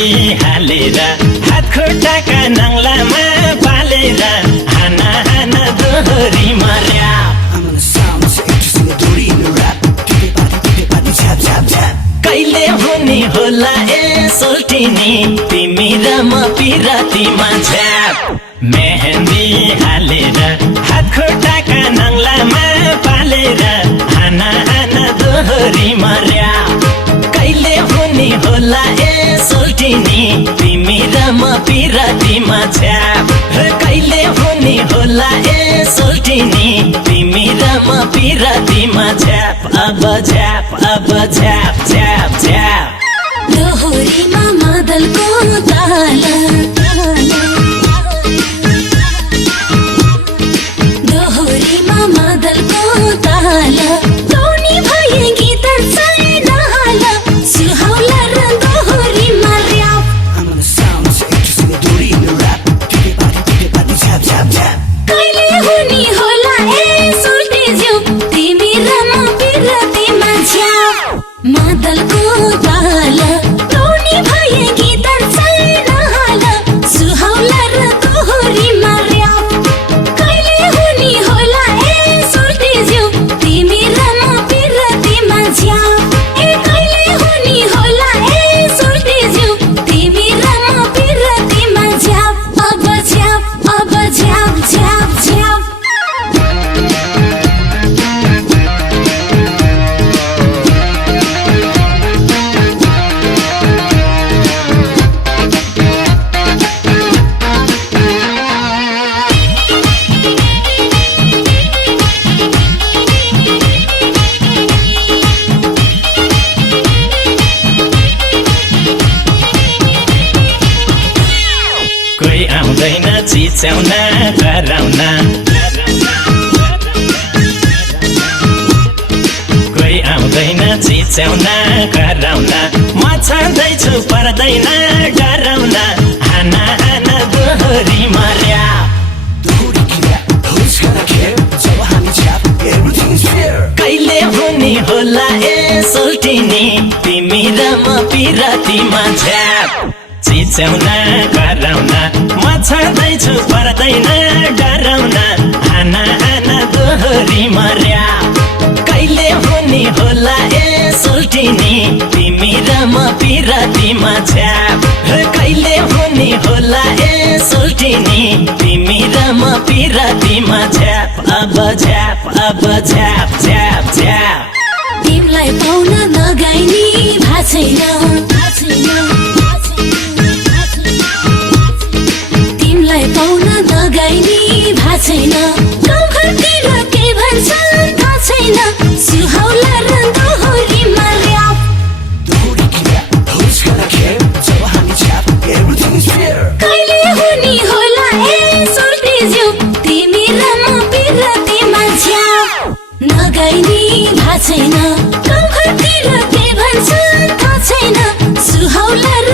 हालेर हात खुट्टाका नङ्लामा पालेर हाना हाना दोहोरी मर्या कहिले हुने होला ए सोल्टिनी तिमी र म पिरतीमा झ्याप मेहन्दी हालेर हात खुट्टाका नङ्लामा पालेर हाना हाना दोहोरी मर्या कहिले हुने होला ए सोल्टिनी तिमी र म पिरतीमा झ्याप कहिले हुने होला ए सोल्टिनी तिमी र म पिरतीमा झ्याप अब झ्याप झ्याप झ्याप दोहोरीमा मदलको ताल दोहोरीमा मदलको ताल टोनी भए गिटार छैन हाल सुहाउला र दोहोरीमा र्याप कहिले हुने होला ए सोल्टी ज्यू तिमी र म पिरतीमा झ्याप मदलको ताल टोनी भए गिटार छैन हाल सुहाउला र दोहोरीमा र्याप कहिले हुने होला ए सोल्टी ज्यू तिमी र म पिरतीमा झ्याप कहिले हुने होला ए सोल्टी ज्यू तिमी र म पिरतीमा झ्याप अब झ्याप झ्याप झ्याप कोही आउँदैन चिच्याउन कराउन कोही आउँदैन चिच्याउन कराउन म छँदैछु पर्दैन डराउन हाना हाना दोहोरी मर्या कहिले हुने होला ए सोल्टिनी तिमी र म पिरतीमा झ्याप चिच्याउन कराउन म छँदैछु पर्दैन डराउन हाना हाना दोहोरी मर्या कहिले हुने होला ए सोल्टिनी तिमी र म पिरतीमा झ्याप कहिले हुने होला ए सोल्टिनी तिमी र म पिरतीमा झ्याप अब झ्याप झ्याप तिमीलाई पाउन नगाइनी भाछैन तिमीलाई पाउन नगाइनी भाछैन गाउँघरतिर के भन्छन् थाहा छैन सुहाउला र दोहोरीमा र्याप कहिले हुने होला ए सोल्टी ज्यू तिमी र म पिरतीमा झ्याप नगाइनी भाछैन गाउँघरतिर के भन्छन् थाहा छैन सुहाउला र